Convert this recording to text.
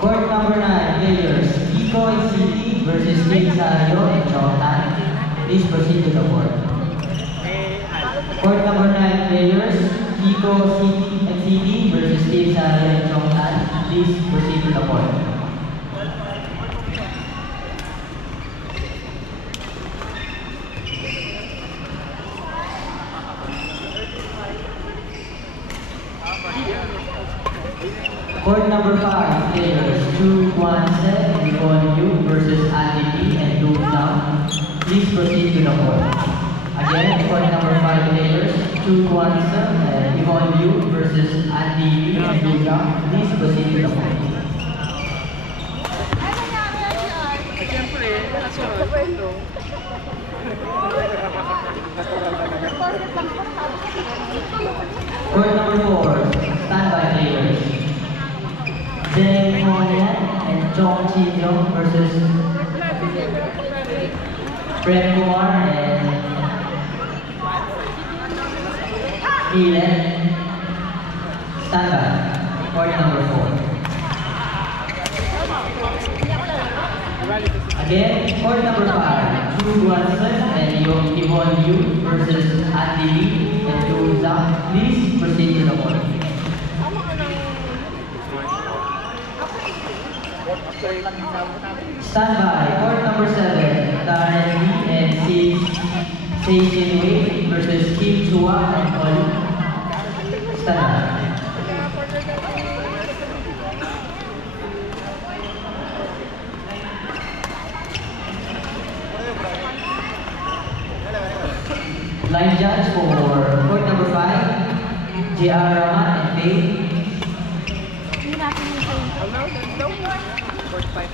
Court number 9, players Kiko and City versus Team Sayo and Chongtan. Please proceed to the court. Court number 9, players Kiko and City versus Team Sayo and Chongtan. Please proceed to the court. Court number 5, players Chu Kwan-se and Yvonne Yu versus Andy Lee and Du Zhang. Please proceed to the court. Again, court number 5, players Chu Kwan-se and Yvonne Yu versus Andy Lee and Du Zhang. Please proceed to the court. Court number 4, standby players. Zheng Honian and Chong Chi-yong versus Prem Kumar and Milen. Standby. Court number 4. Again, court number 5. Chu Guansen and Yvonne Yu versus Andy Lee and Du Zhang. Please proceed to the court. Standby. Court number 7. Darren Lee and Seijin Wei versus Kim Chua and Oli. Standby. Line judge for court number 5, J.R. Rahman and Faye. Court 5,